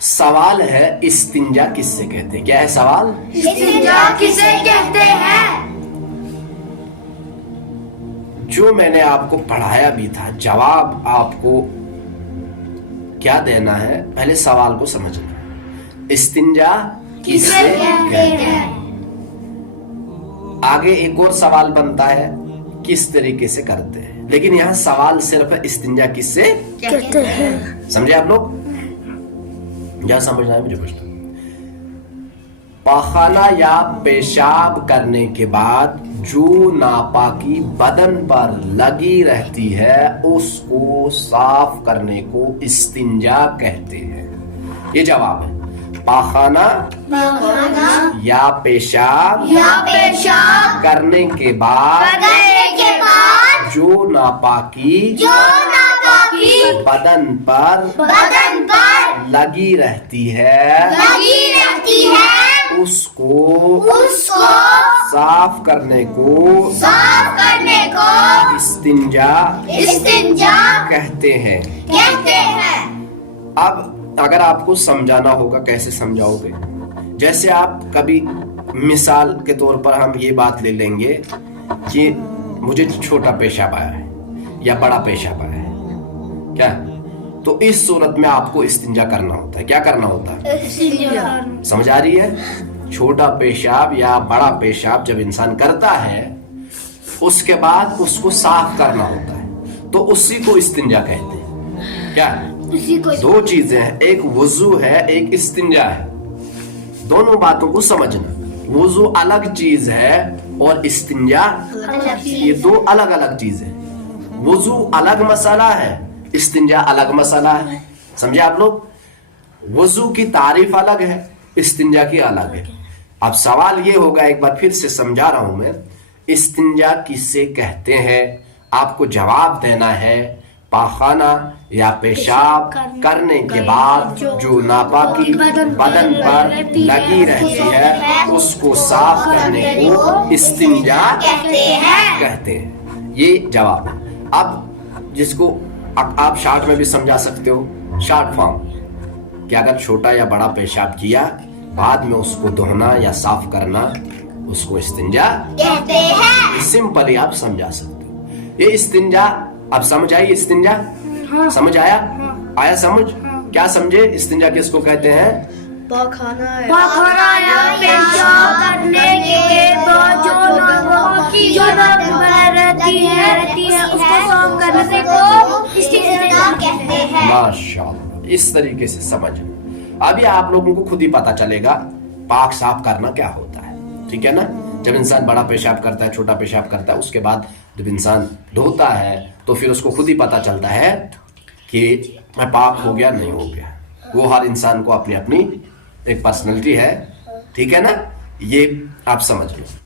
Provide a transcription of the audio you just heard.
سوال ہے استنجا کس سے کہتے ہیں؟ کیا ہے سوال؟ استنجا کسے کہتے ہیں؟ جو میں نے آپ کو پڑھایا بھی تھا، جواب آپ کو کیا دینا ہے، پہلے سوال کو سمجھنا. استنجا کسے کہتے ہیں؟ آگے ایک اور سوال بنتا ہے کس طریقے سے کرتے ہیں، لیکن یہاں سوال صرف ہے استنجا کس سے کہتے ہیں. سمجھے آپ لوگ؟ کیا سمجھنا ہے مجھے پوچھنا. پاخانہ یا پیشاب کرنے کے بعد جو ناپاکی بدن پر لگی رہتی ہے اس کو صاف کرنے کو استنجا کہتے ہیں. یہ جواب ہے. پاخانہ یا پیشاب کرنے کے بعد جو ناپاکی بدن پر لگی رہتی ہے اس کو صاف کرنے کو استنجا کہتے ہیں. اب اگر آپ کو سمجھانا ہوگا کیسے سمجھاؤ گے؟ جیسے آپ کبھی مثال کے طور پر ہم یہ بات لے لیں گے کہ مجھے چھوٹا پیشاب آیا ہے یا بڑا پیشاب آیا ہے، کیا تو اس صورت میں آپ کو استنجا کرنا ہوتا ہے. کیا کرنا ہوتا ہے؟ سمجھ آ رہی ہے؟ چھوٹا پیشاب یا بڑا پیشاب جب انسان کرتا ہے اس کے بعد اس کو صاف کرنا ہوتا ہے تو اسی کو استنجا کہتے ہیں. کیا دو چیزیں ہیں، ایک وضو ہے ایک استنجا ہے. دونوں باتوں کو سمجھنا. وضو الگ چیز ہے اور استنجا یہ دو الگ الگ چیزیں. وضو الگ مسئلہ ہے، استنجا الگ مسئلہ ہے. سمجھے آپ لوگ؟ وضو کی تعریف الگ ہے، استنجا کی الگ ہے. اب سوال یہ ہوگا، ایک بار پھر سے سمجھا رہا ہوں میں، استنجا کسے کہتے ہیں؟ آپ کو جواب دینا ہے پاخانہ یا پیشاب کرنے کے بعد جو ناپاکی بدن پر لگی رہتی ہے اس کو صاف کرنے کو استنجا کہتے ہیں. یہ جواب ہے. اب جس کو آپ شارٹ میں بھی سمجھا سکتے ہو، شارٹ فارم، کہ اگر چھوٹا یا بڑا پیشاب کیا بعد میں اس کو دھونا یا صاف کرنا اس کو استنجا کہتے ہیں. سمپلی آپ سمجھا سکتے ہو. یہ استنجا اب سمجھ آئی؟ استنجا سمجھ آیا سمجھ؟ کیا سمجھے استنجا کس کو کہتے ہیں؟ پاخانہ یا پیشاب کرنے کے بعد جو ناپاکی بدن پر رہتی ہے اس کو صاف کرنے کو استنجا کہتے ہیں. ماشاءاللہ، اس طریقے سے سمجھ. ابھی آپ لوگوں کو خود ہی پتا چلے گا پاک صاف کرنا کیا ہوتا ہے. ٹھیک ہے نا؟ جب انسان بڑا پیشاب کرتا ہے، چھوٹا پیشاب کرتا ہے، اس کے بعد جب انسان دھوتا ہے تو پھر اس کو خود ہی پتا چلتا ہے کہ میں پاک ہو گیا نہیں ہو گیا. وہ ہر انسان کو اپنی اپنی ایک پرسنالٹی ہے. ٹھیک ہے نا؟ یہ آپ سمجھ لو.